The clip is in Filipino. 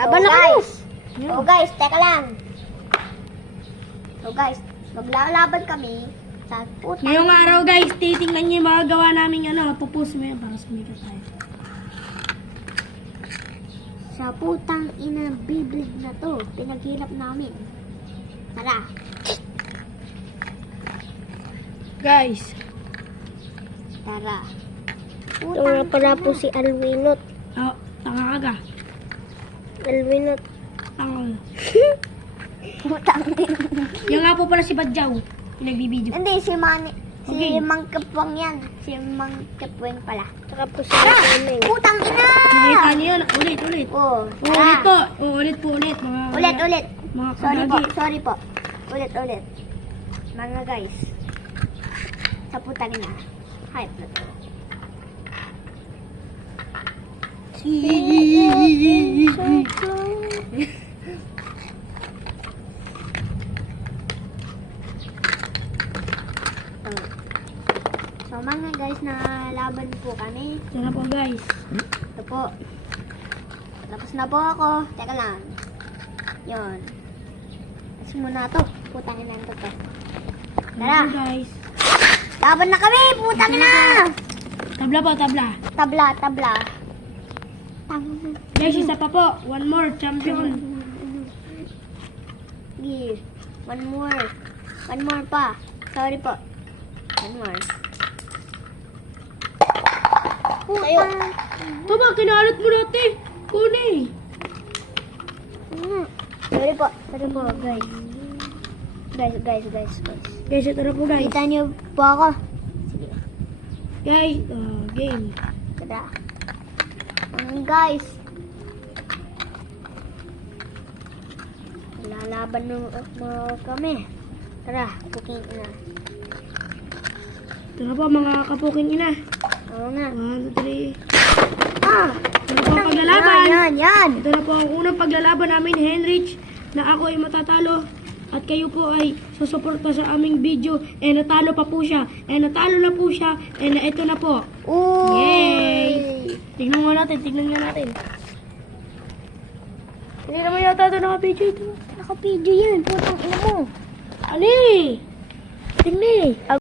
Laban na kayo. So guys, teka lang. So guys, maglalaban kami sa putang. Ngayong araw guys, titingnan niyo yung mga gawa namin pupost mo yan para sumikat tayo. Sa putang ina biblig na to, pinaghirap namin. Tara. Guys, Tara. Ito nga pala po si Alwinot. tanga ka. Alwinot. Tanga. Putang ina. Yung nga po pala si Badjaw, yung nagbibideo. Hindi, si Okay. Mang Kapwang yan. Si Mang Kapwang pala. Saka po si Kameng. Putang ina! Nakita niyo yun. Ulit. Oh, Ulit tara. po. Ulit po ulit. Mga, Ulit. Mga Sorry kagagi. po. Ulit. Mga guys. Sa putang ina. Hype na to. So mga guys, na laban po kami. Ito na po guys. Ito po. Tapos na po ako. Teka lang. Yun. Kasi muna to. Putang ina to. Ito Tara. po guys. Laban na kami. Putang ina. Tabla po, tabla. Tabla. Guys, isa pa po. One more. Champion. Give. One more. One more pa. Sorry po. One more. Tayo. Ito ba? Kinalit mo natin. Kuni. Sorry po, guys. Guys. Guys, ito na po guys. Kita niyo po ako. Sige. Guys, game. Tara. Guys. Lalaban mo kami. Tara, cooking na. Ito na po mga kapuking ina. Oo nga. 1, 2, 3. Ah! Ito na po ang paglalaban. Yan. Ito na po ang unang paglalaban namin, Henrich, na ako ay matatalo at kayo po ay susuporta sa aming video. Natalo pa po siya. Natalo na po siya. Ito na po. Uy! Yay! Tignan nga natin. Hindi naman yata ito naka-video ito. Naka-video yan. Putang ina mo. Ali! Tingnan eh.